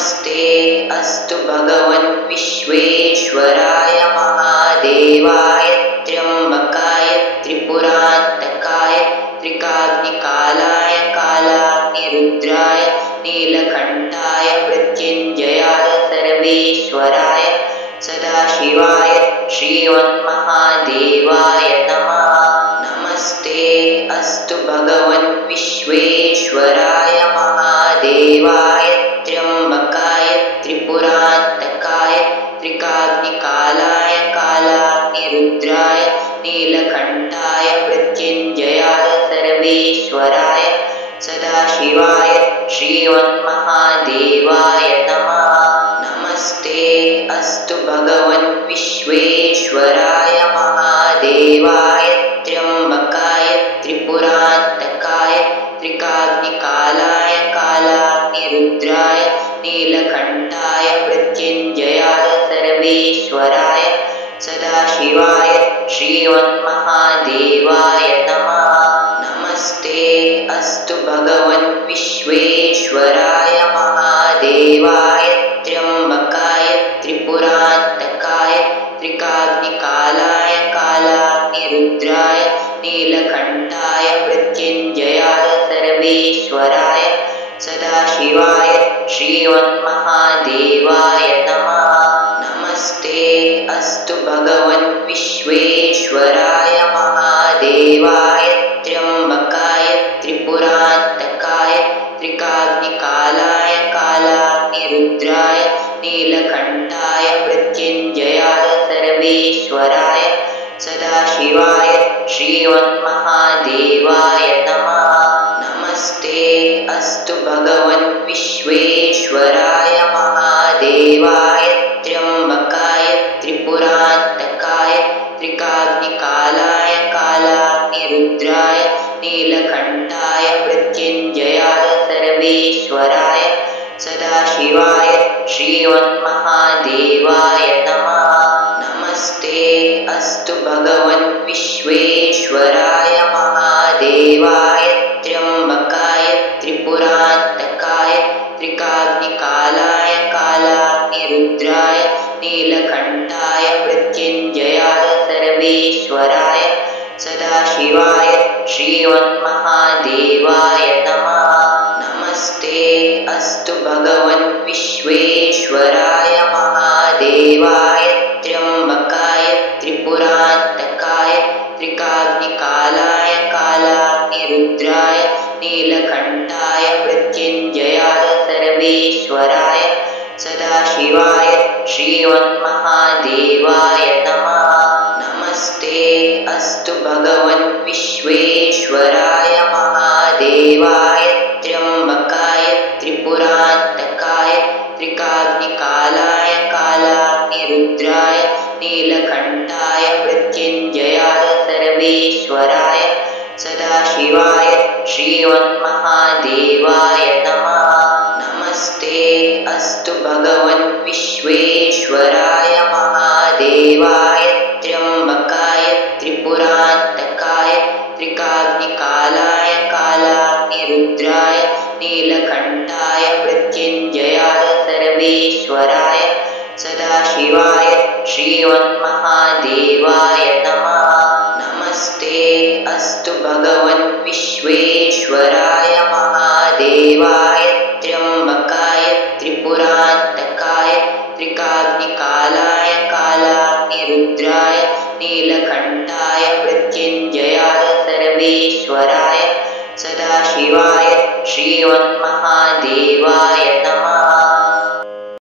नमस्ते अस्तु भगवन् विश्वेश्वराय महादेवाय त्र्यम्बकाय त्रिपुरान्तकाय त्रिकाग्निकालाय कालाग्निरुद्राय नीलकण्ठाय मृत्युञ्जयाय सर्वेश्वराय सदाशिवाय श्रीमन्महादेवाय नमः। नमस्ते अस्तु भगवन् विश्वेश्वराय महादेवाय त्र्यम्बकाय त्रिपुरान्तकाय त्रिकाग्निकालाय कालाग्निरुद्राय नीलकण्ठाय मृत्युञ्जयाय सर्वेश्वराय सदाशिवाय श्रीमन्महादेवाय नमः। नमस्ते अस्तु भगवन् विश्वेश्वराय महादेवाय त्र्यम्बकाय त्रिपुरान्तकाय त्रिकाग्निकालाय कालाग्निरुद्राय नीलकण्ठाय मृत्युञ्जयाय सर्वेश्वराय सदाशिवाय श्रीमन्महादेवाय नमः। नमस्ते अस्तु भगवन् विश्वेश्वराय महादेवाय त्र्यम्बकाय त्रिपुरान्तकाय त्रिकाग्निकालाय कालाग्निरुद्राय नीलकण्ठाय मृत्युञ्जयाय सर्वेश्वराय सदाशिवाय श्रीमन्महादेवाय नमः। नमस्ते अस्तु भगवन् विश्वेश्वराय महादेवाय त्र्यम्बकाय त्रिपुरान्तकाय त्रिकाग्निकालाय कालाग्निरुद्राय नीलकण्ठाय मृत्युञ्जयाय सर्वेश्वराय सदाशिवाय श्रीमन्महादेवाय नमः। नमस्ते अस्तु भगवन् विश्वेश्वराय महादेवाय त्र्यम्बकाय त्रिपुरान्तकाय त्रिकाग्निकालाय कालाग्निरुद्राय नीलकण्ठाय मृत्युञ्जयाय सर्वेश्वराय सदाशिवाय श्रीमन्महादेवाय नमः। नमस्ते अस्तु भगवन् विश्वेश्वराय महादेवाय त्र्यम्बकाय त्रिपुरान्तकाय त्रिकाग्निकालाय कालाग्निरुद्राय नीलकण्ठाय मृत्युञ्जयाय सर्वेश्वराय सदाशिवाय श्रीमन्महादेवाय नमः। नमस्ते अस्तु भगवन् विश्वेश्वराय महादेवाय त्र्यम्बकाय त्रिपुरान्तकाय त्रिकाग्निकालाय कालाग्निरुद्राय नीलकण्ठाय मृत्युञ्जयाय सर्वेश्वराय सदाशिवाय श्रीमन्महादेवाय नमः। नमस्ते अस्तु भगवन् विश्वेश्वराय महादेवाय त्र्यम्बकाय त्रिपुरान्तकाय त्रिकाग्निकालाय कालाग्निरुद्राय नीलकण्ठाय मृत्युञ्जयाय सर्वेश्वराय सदाशिवाय श्रीमन्महादेवाय नमः। नमस्ते अस्तु भगवन् विश्वेश्वराय महादेवाय त्र्यम्बकाय त्रिपुरान्तकाय त्रिकाग्निकालाय कालाग्निरुद्राय नीलकण्ठाय मृत्युञ्जयाय सर्वेश्वराय सदाशिवाय श्रीमन्महादेवाय नमः। नमस्ते अस्तु भगवन् विश्वेश्वराय महादेवाय त्र्यम्बकाय त्रिपुरान्तकाय त्रिकाग्निकालाय कालाग्निरुद्राय नीलकण्ठाय मृत्युञ्जयाय सर्वेश्वराय सदाशिवाय श्रीमन्महादेवाय नमः।